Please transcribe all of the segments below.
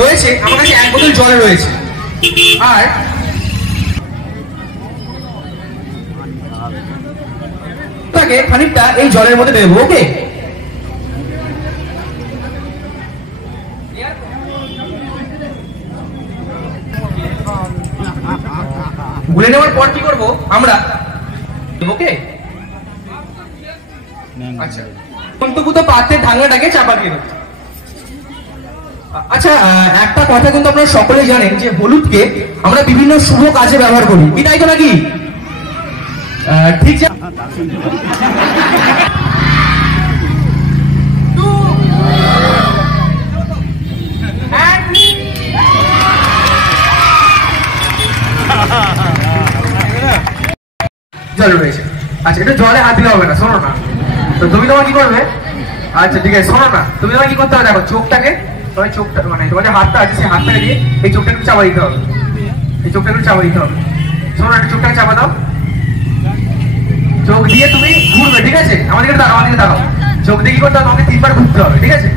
রয়েছে আমার কাছে 1 বোতল জল রয়েছে, আর তাকে খানিকটা এই জলের মধ্যে দেবো। ওকে, গুলে নেওয়ার পর কি করবো আমরা? ওকে, আচ্ছা, পন্তপুত পাত্রের ঢাকনাটাকে চাপা দিয়ে দেবো। আচ্ছা, একটা কথা কিন্তু আপনারা সকলে জানেন যে হলুদকে আমরা বিভিন্ন শুভ কাজে ব্যবহার করি, কি তাই তো নাকি? ঠিক আছে, জল রয়েছে। আচ্ছা, এটা জলে হাত দিলে হবে না, শোনো না। তো তুমি তোমার কি করবে? আচ্ছা ঠিক আছে, শোনো না, তুমি তোমার কি করতে হবে দেখো, চোখটাকে তোমার চোখটা মানে তোমার যে হাতটা আছে সেই হাতটাকে দিয়ে এই চোখটা একটু চাপা দিতে হবে, এই চোখটা একটু চাপা দিতে হবে। শোনো, একটু চোখটাকে চাপা দাও, চোখ দিয়ে তুমি ঘুরবে, ঠিক আছে? আমাদেরকে দাঁড়াও, আমাদেরকে দাঁড়াও, চোখ দিয়ে কি করতে হবে? তোমাকে 3 বার ঘুরতে হবে, ঠিক আছে?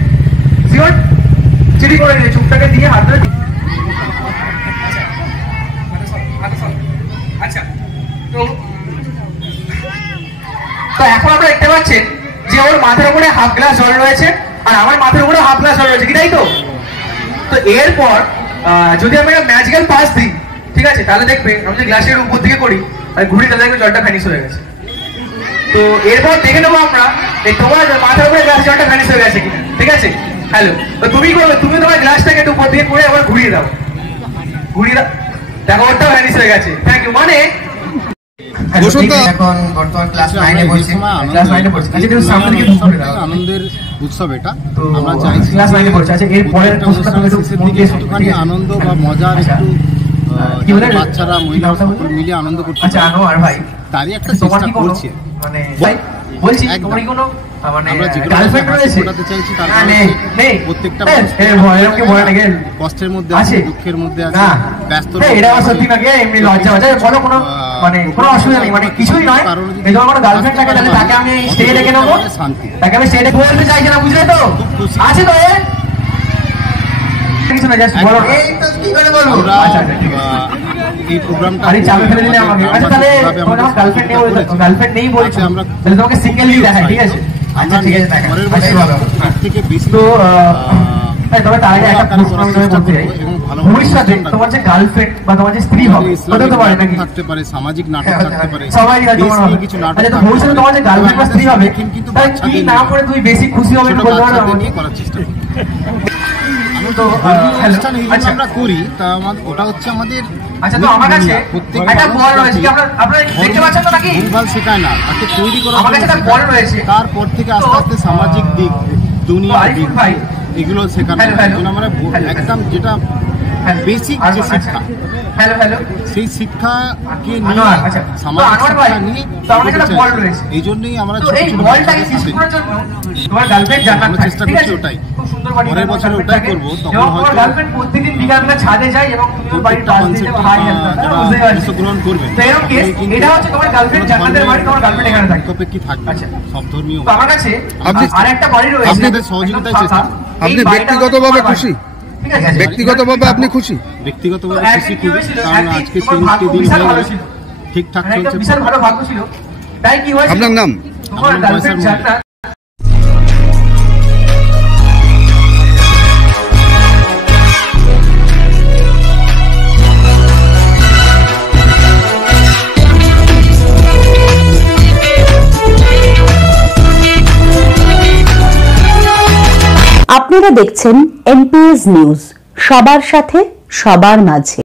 শিওর? চিঠি করে দিয়ে চোখটাকে দিয়ে হাত ধরে। আচ্ছা, তো এখন আমরা দেখতে পাচ্ছেন যে ওর মাথার উপরে হাফ গ্লাস জল রয়েছে আর আমার মাথার উপরে হাফ গ্লাস জল রয়েছে, কি তাই তো? তো এরপর যদি আমরা ম্যাজিক্যাল পাস দিই, ঠিক আছে, তাহলে দেখবে আমি যে গ্লাসের উপর দিকে করি আর ঘুরি, তাহলে দেখবে জলটা ভ্যানিশ হয়ে গেছে। তো এরপর দেখে নেবো আমরা তোমার মাথার উপরে গ্লাস জলটা ভ্যানিশ হয়ে গেছে কিনা, ঠিক আছে? হ্যালো, তো তুমি করবে, তুমি তোমার গ্লাসটাকে একটু উপর দিকে করে আবার ঘুরিয়ে দাও, ঘুরিয়ে দাও, দেখো ওরটাও ভ্যানিশ হয়ে গেছে। Thank you. মানে এখন বর্তমান ক্লাস 9 এ পড়ছে, ক্লাস 9 এ পড়ছে। আচ্ছা, তুমি সামনে দিকে মুখ করে দাও, আনন্দের উৎসব এটা আমরা চাই ক্লাস 9 এ পড়ছে। আচ্ছা, এর পরের প্রশ্নটা তুমি একটু মন দিয়ে শুনো, একটুখানি আনন্দ বা মজার একটু কি বলে বাচ্চারা মহিলারা সকলে মিলে আনন্দ করতে। আচ্ছা, আনোয়ার ভাই, তারই একটা চেষ্টা করছি, মানে ভাই বলছি তোমার কি কোনো মানে গার্লফ্রেন্ড রয়েছে? ওটাতে চাইছি তার নেই, প্রত্যেকটা এরকম বলে নাকি কষ্টের মধ্যে আছে, দুঃখের মধ্যে আছে, ব্যস্ত। এটা সত্যি নাকি এমনি লজ্জা বাজে? বলো, কোনো মানে কোনো অসুবিধা নেই, মানে কিছুই নয়। এই যখন কোনো গার্লফ্রেন্ড থাকে তাহলে তাকে আমি স্টেজে রেখে নেবো, তাকে আমি স্টেজে বলতে চাইছি না, বুঝলে তো? আছে তো কিছু না, জাস্ট বলো কি করে বলবো। আচ্ছা ঠিক আছে, এই প্রোগ্রামটা আরে চাপে ফেলে দিলে আমাকে। আচ্ছা, তাহলে তোমার গার্লফ্রেন্ড নেই বলছো, গার্লফ্রেন্ড নেই বলছো, আমরা তাহলে তোমাকে সিঙ্গেলই দেখাই, ঠিক আছে? আচ্ছা ঠিক আছে, দেখা থেকে বেশি। তো তবে তার আগে একটা প্রশ্ন আমি তোমাকে বলতে চাই, ভবিষ্যতে তোমার যে গার্লফ্রেন্ড বা তোমার যে স্ত্রী হবে, হতে তো পারে নাকি? থাকতে পারে, সামাজিক নাটক থাকতে পারে, সবাই কিছু নাটক। আচ্ছা, তো ভবিষ্যতে তোমার যে গার্লফ্রেন্ড বা স্ত্রী হবে, কিন্তু কি না করে তুমি বেশি খুশি হবে একটু বলতে পারো? নিয়ে করার চেষ্টা করি। তো অনুষ্ঠান আমরা করি, তা ওটা হচ্ছে আমাদের। আচ্ছা, তো আমার কাছে একটা বল রয়েছে, কি আপনারা দেখতে পাচ্ছেন তো নাকি? ভুলভাল শেখায় না, তাকে তৈরি করা। আমার কাছে একটা বল রয়েছে, তারপর থেকে আস্তে আস্তে সামাজিক দিক, দুনিয়ার দিক, এগুলো শেখানো। আমরা একদম যেটা বেসিক যে শিক্ষা, সেই শিক্ষাকে নিয়ে সামাজিক শিক্ষা নিয়ে এই জন্যই আমরা চেষ্টা করছি ওটাই। পরের বছরে ওটাই করবো, তখন হয়তো অংশগ্রহণ করবে, অপেক্ষী থাকবে সব ধর্মীয়। আপনাদের সহযোগিতায় চেষ্টা। আপনি ব্যক্তিগতভাবে খুশি? ব্যক্তিগতভাবে আপনি খুশি? ব্যক্তিগতভাবে খুশি, কারণ আজকে 3টি দিন হয়ে গেল ঠিকঠাক চলছে। বিশাল ভালো ভাগ্য ছিল। তাই কি হয়েছে? আপনার নাম? আমার পয়সার মধ্যে। আপনারা দেখছেন এনপিএস নিউজ, সবার সাথে সবার মাঝে।